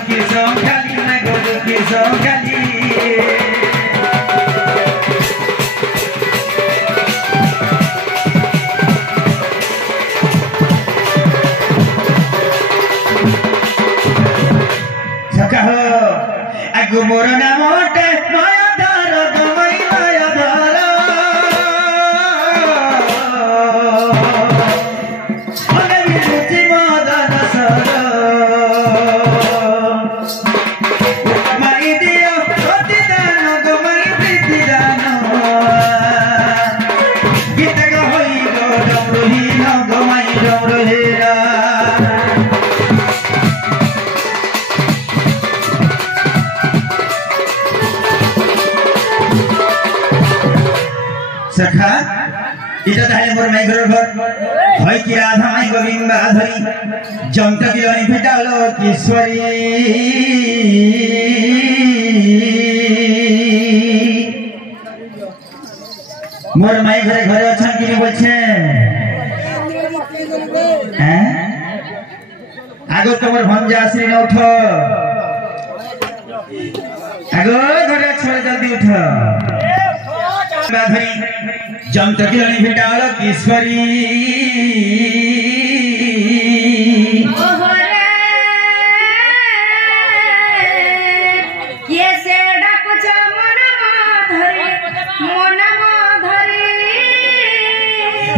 दुखी संखाली मागो दुखी संखाली सका हो आगो मोर नाम माया धार गमई माया धार सखा इटा ताले मोर माई घर होय कि राधा माई गोविंदा धरी जंटकी लनी फिटालो किशोरी मोर माई घरे घरे अछन कि बोलछे हैं आगो तोर भंजा श्री न उठ आगो घरे छोड़ जल्दी उठ जंटकी लनी फिटालो किशोरी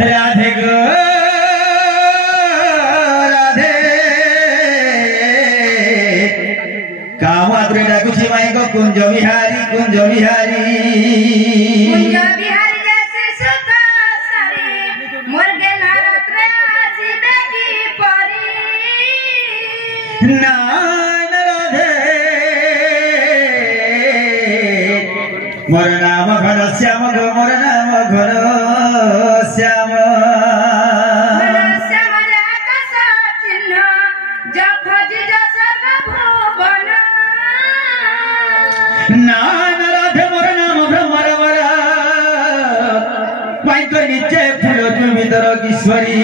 राधे गो राधे कामातुरे डाकुची माई गो कुंज बिहारी कुंज बिहारी जैसे सुख सारी मुर्गे नारत्रे जिंदगी परी नान राधे मोर नाम घन श्याम गो मोर नाम घन श्याम नान राधे मोर नाम भ्रमर मरा पाइक नीचे फूल भीतर किशोरी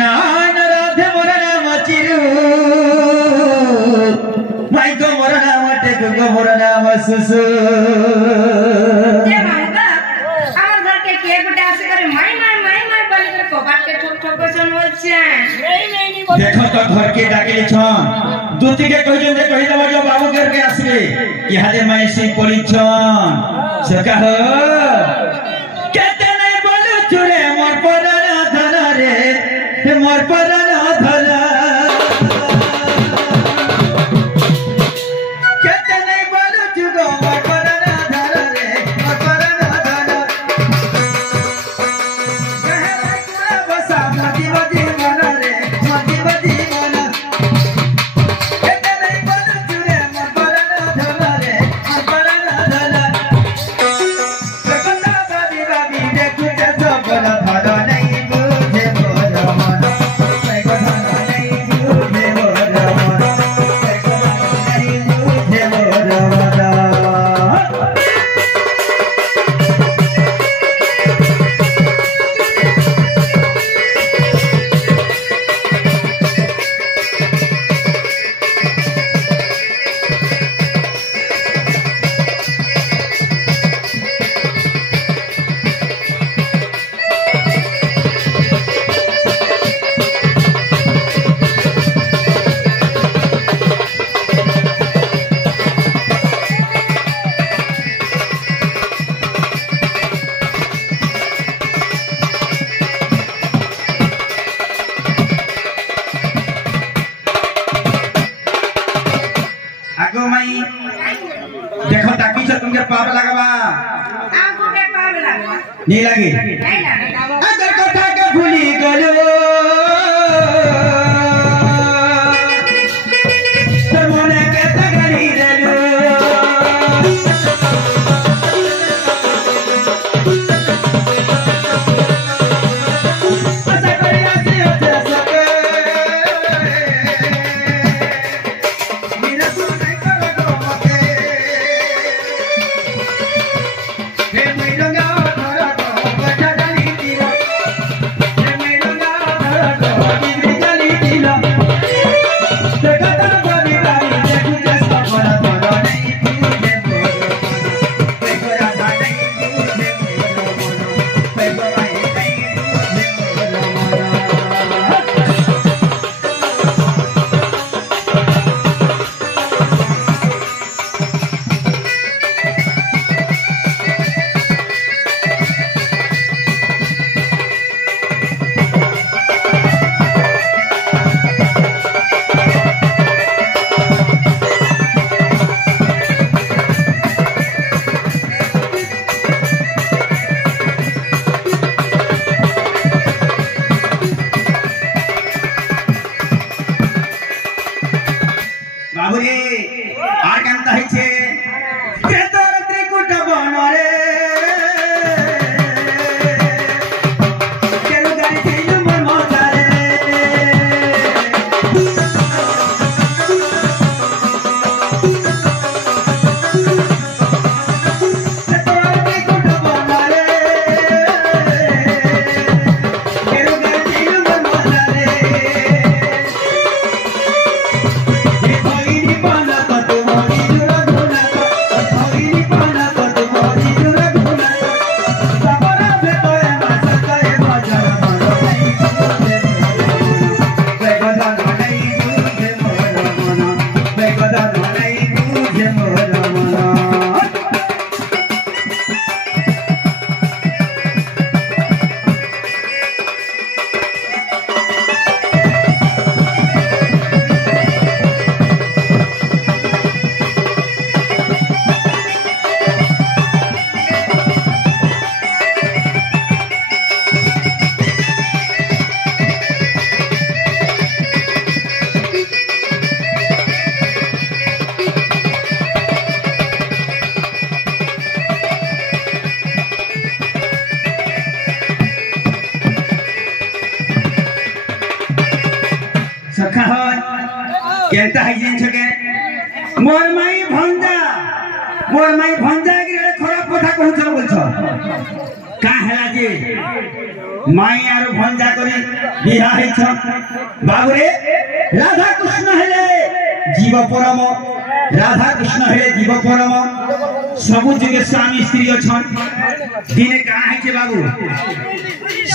नान राधे मोर नाम चिरू पाइक मोर नाम टेकु मोर नाम सुसु देखो तो घर के डाके छन दूती के कहि जे कहि दबो जो बाबू घर के आसबे इहादे माई से पड़ी छन सका हो केते नै बोलु चुरे मोर पराना धन रे मोर पराना धन केते नै बोलु चुगो मोर पराना धन रे मोर पराना धन कहे लाइक बसा मती मती मन रे मती मती मन केते नै बोलु चुरे मोर पराना धन रे मोर पराना धन सकता बाबी बाबी देखु ते सबला धन नै बुझे मोर मन सकता नै बुझे मोर मन सकता नै बुझे मोर मन आगो माई देखो ताकी से तुमके पाप लगवा आगो के पाप लगवा नहीं लगी नहीं लगे अगर कथा के भूली गलो तो मने के तगड़ी देलो ऐसा करिया से होते सके मेरा सुन नहीं करो मते हे मैं रंगा धरा केनता है जिन छके मोर माई भंजा के खराब कथा कहू छ बोल छ का हैला जे माई आर भंजा करी बिहा है छ बाबू रे राधा कृष्ण हेले जीव परम राधा कृष्ण हेले जीव परम सबु जुगे स्वामी स्त्री अछन दिने का है जे बाबू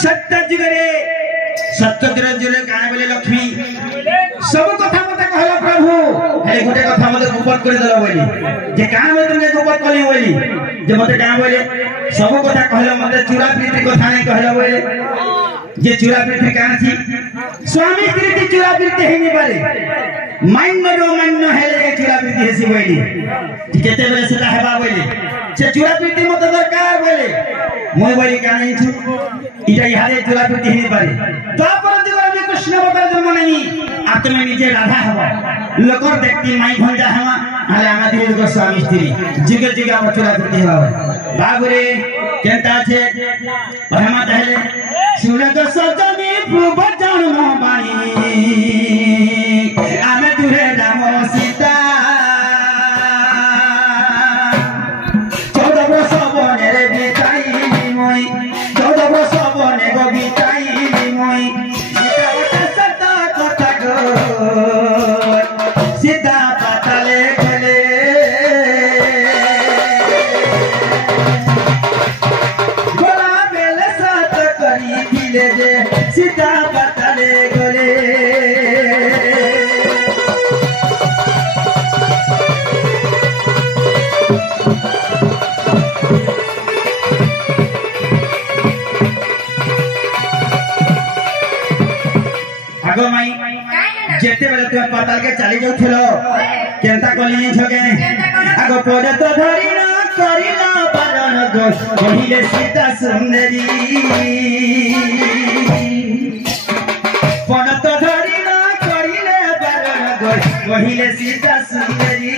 सत्य जुगरे सत्य जुगरे काने बोले लक्ष्मी सब कथा मते कहला प्रभु हे गोटे कथा मते गुपत कर देला बोली जे कान में तुमके गुपत कली बोली जे मते का बोले सब कथा कहला मते चूड़ा प्रीति कथा नहीं कहला बोले जे चूड़ा प्रीति कान थी स्वामी प्रीति चूड़ा प्रीति हे नहीं पारे मान्य रो मान्य हेले के चूड़ा प्रीति हेसी बोली केते बेले सेटा हेबा बोली से चूड़ा प्रीति मते दरकार बोले মই बोली का नहीं छु इटा इहारे चूड़ा प्रीति हे नहीं पारे तापर दिवर में कृष्ण अवतार जन्म नहीं आत्मा निजे राधा हवा लोकर देखती माई भंजा हवा हाले आमा धीरे को स्वामी स्त्री जुगे जुगे हम चूड़ा प्रीति हवा बाबू रे केनता छे पहमा तहले सुरग सजनी प्रभ जन्म बाणी आमे तुरे राम सीता 14 वर्ष बने रे बिताई মই 14 वर्ष बने गो बिताई মই सीता पाताले गले गोला बेल सात करी दिले जे सीता पाताले गले आगो माई जेते बेले तुम पाताल के चली जाउथिलो केनता कली छके आगो पड़े तो धरी ना करी ना पारण गो कहिले सीता सुंदरी पड़े तो धरी ना करिले पारण गो कहिले सीता सुंदरी